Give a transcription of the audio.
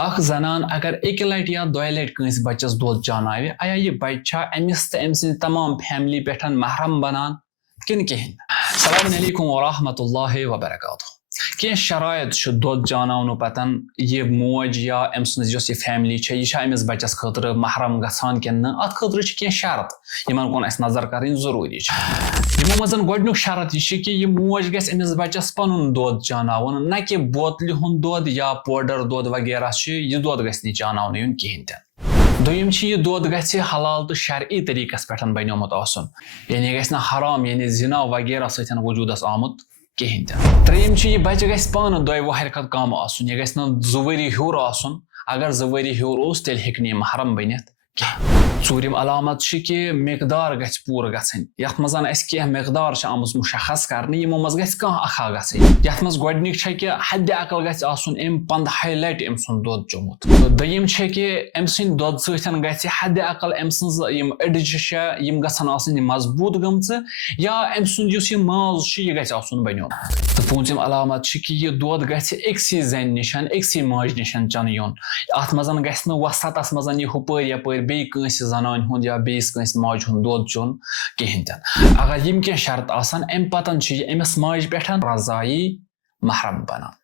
अख जनान अगर एक लट या दो लट कंस बच्चस दोद चानावे आया ये बच्चा अमिस तो अमि तमाम फैमिली पे महरम बनान किन कहें। अस्सलामु अलैकुम वरहमतुल्लाहि वबरकातुहू। कह शरायत दोद चानावन पतन ये मोज या अम सज फैमिली यह अमिस बच्चस खतर महरम गसान कि अत खतर कह शरत इन कुन नजर कर जरूरी यमो मज गोडनुक शरत यह कि यह मोज गस अमिस बच्चस पनुन दोद चानावन न कि बोतल हुंद दोद या पाउडर दोद वगैरह यह दोद गस नी चानावन युन कहें तन। दोयम यह दोद गस हलाल तो शरई तरीकस पे बनोमुत आसन यानी गस न हराम यानी जिना वगैरह सतन वजूदस आमुत कहें तन। त्रेयम यह बच्चे गस पान दो हरकत कम आसन यह गस न 2 वरी हूर आसन अगर 2 वरी हूर उस तेल हेक नह महरम बनित कहें। ूरम अलामत कि मकदार गछ पूर गन ये मज कह मकदार आमुत मुशखस कर यमो मज गख अखा गन मज गोडनिक कि हद अकल गम 15 लट अम सुंद दोद चोमुत। दोयम कि अम सद दोद सतन गछ हद अकल अम सम अड़ज गन मजबूत गम या अम सुंद माज यह गछ बनो। पूंचम अलामत कि यह दोद गछ अक्सी जन निश अक्सी माज निश चन युन अत मज गस वसतस मज यह हुपर यपर बे जनान हुंद या बेस कंस माज हुंद दोद चोन कहें तन। अगर यम कह शर्त आसन अम पतन अमिस माज पे रजाई महरम बनान।